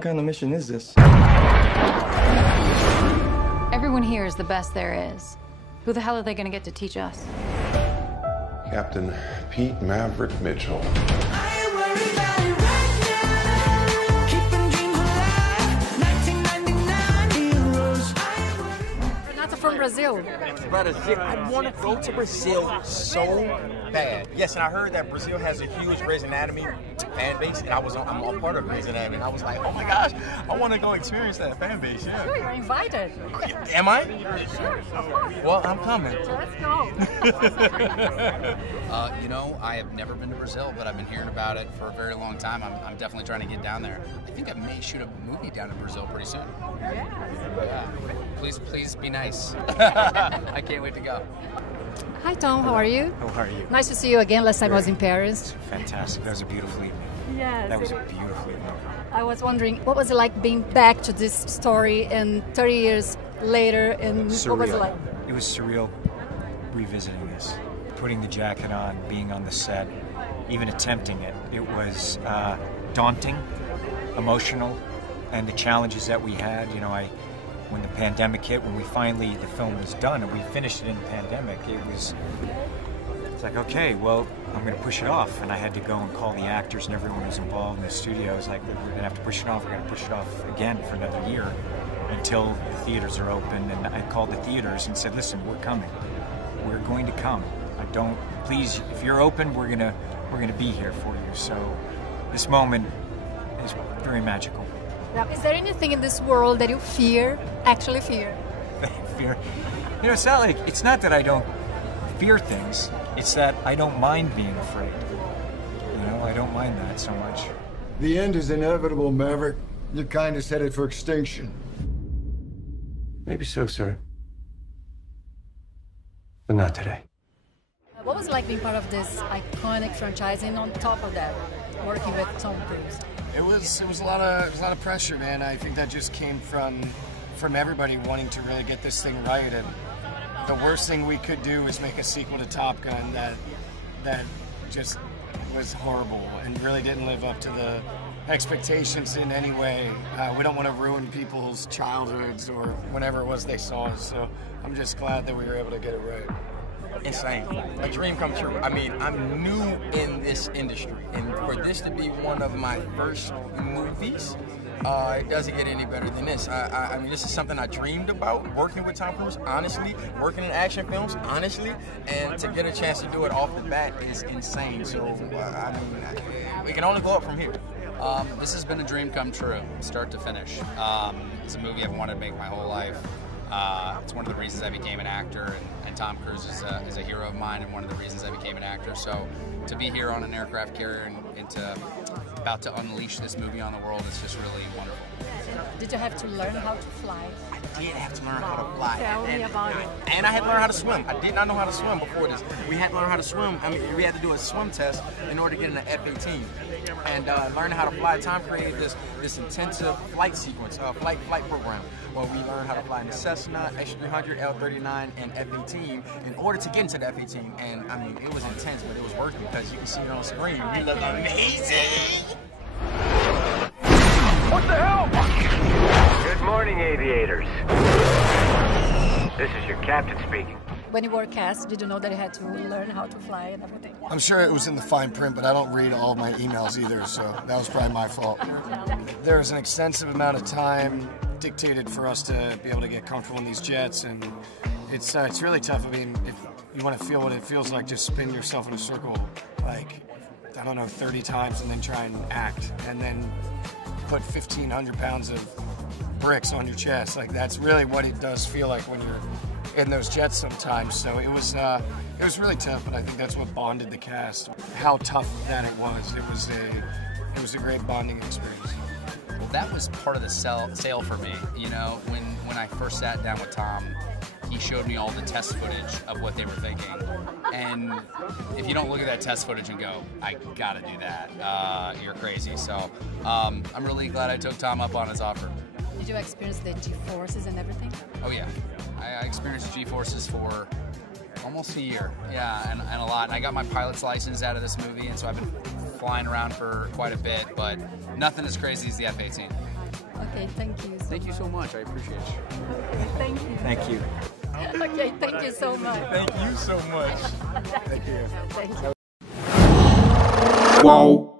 What kind of mission is this? Everyone here is the best there is. Who the hell are they gonna get to teach us? Captain Pete Maverick Mitchell. Renata from Brazil. Brazil. I want to go to Brazil so bad. Yes, and I heard that Brazil has a huge Grey's Anatomy fan base, and I'm all part of Grey's Anatomy, and I was like, oh my gosh, I want to go experience that fan base. Yeah. Sure, you're invited. Am I? Sure, of course. Well, I'm coming. Let's go. You know, I have never been to Brazil, but I've been hearing about it for a very long time. I'm definitely trying to get down there. I think I may shoot a movie down in Brazil pretty soon. Yeah. Please be nice. I can't wait to go. Hi Tom, how are you? How are you? Nice to see you again. Last time I was in Paris. Fantastic. That was a beautiful evening. Yes. That was a beautiful evening. I was wondering, what was it like being back to this story and 30 years later, and Surreal. what was it like? It was surreal revisiting this. Putting the jacket on, being on the set, even attempting it. It was daunting, emotional, and the challenges that we had. You know, when the pandemic hit, when the film was done and we finished it in the pandemic, it's like, okay, well, I'm going to push it off. And I had to go and call the actors and everyone who was involved in the studio. I was like, we're going to have to push it off. We're going to push it off again for another year until the theaters are open. And I called the theaters and said, listen, we're coming. We're going to come. Please, if you're open, we're gonna be here for you. So this moment is very magical. Now, is there anything in this world that you actually fear? Fear. You know, it's not that I don't fear things. It's that I don't mind being afraid. You know, I don't mind that so much. The end is inevitable, Maverick. Your kind is headed for extinction. Maybe so, sir. But not today. What was it like being part of this iconic franchise, and on top of that, working with Tom Cruise? It was a lot of pressure, man. I think that just came from everybody wanting to really get this thing right, and the worst thing we could do was make a sequel to Top Gun that just was horrible and really didn't live up to the expectations in any way. We don't want to ruin people's childhoods or whatever it was they saw, so I'm just glad that we were able to get it right. Insane. A dream come true. I mean, I'm new in this industry, and for this to be one of my first movies, it doesn't get any better than this. I mean, this is something I dreamed about, working with Tom Cruise, honestly, working in action films, honestly, and to get a chance to do it off the bat is insane. So, I mean, we can only go up from here. This has been a dream come true, start to finish. It's a movie I've wanted to make my whole life. It's one of the reasons I became an actor, and Tom Cruise is a hero of mine, and one of the reasons I became an actor. So to be here on an aircraft carrier and about to unleash this movie on the world is just really wonderful. Did you have to learn how to fly? I did have to learn how to fly. Tell me about it. And I had to learn how to swim. I did not know how to swim before this. We had to learn how to swim. I mean, we had to do a swim test in order to get in the F-18. And learning how to fly, Tom created this intensive flight sequence, flight program, where we learned how to fly in the Cessna, X-300, L-39, and F-18 in order to get into the F-18. And I mean, it was intense, but it was worth it because you can see it on screen. We look amazing. What the hell? Good morning, aviators. This is your captain speaking. When you were cast, did you know that you had to learn how to fly and everything? I'm sure it was in the fine print, but I don't read all of my emails either, so that was probably my fault. There was an extensive amount of time dictated for us to be able to get comfortable in these jets, and it's really tough. I mean, if you want to feel what it feels like, just spin yourself in a circle, like, I don't know, 30 times, and then try and act, and then put 1,500 pounds of bricks on your chest. Like, that's really what it does feel like when you're in those jets sometimes. So it was really tough, but I think that's what bonded the cast. How tough that it was. It was a great bonding experience. Well, that was part of the sale for me. You know, when I first sat down with Tom, he showed me all the test footage of what they were thinking. And if you don't look at that test footage and go, I gotta do that, you're crazy. So I'm really glad I took Tom up on his offer. Did you experience the G-forces and everything? Oh yeah, I experienced G-forces for almost a year, yeah, and a lot. And I got my pilot's license out of this movie, and so I've been flying around for quite a bit, but nothing as crazy as the F-18. Okay, thank you. Thank you so much. I appreciate it. Okay, thank you. Thank you. Okay, thank you so much. Thank you so much. Thank you. Thank you. Wow.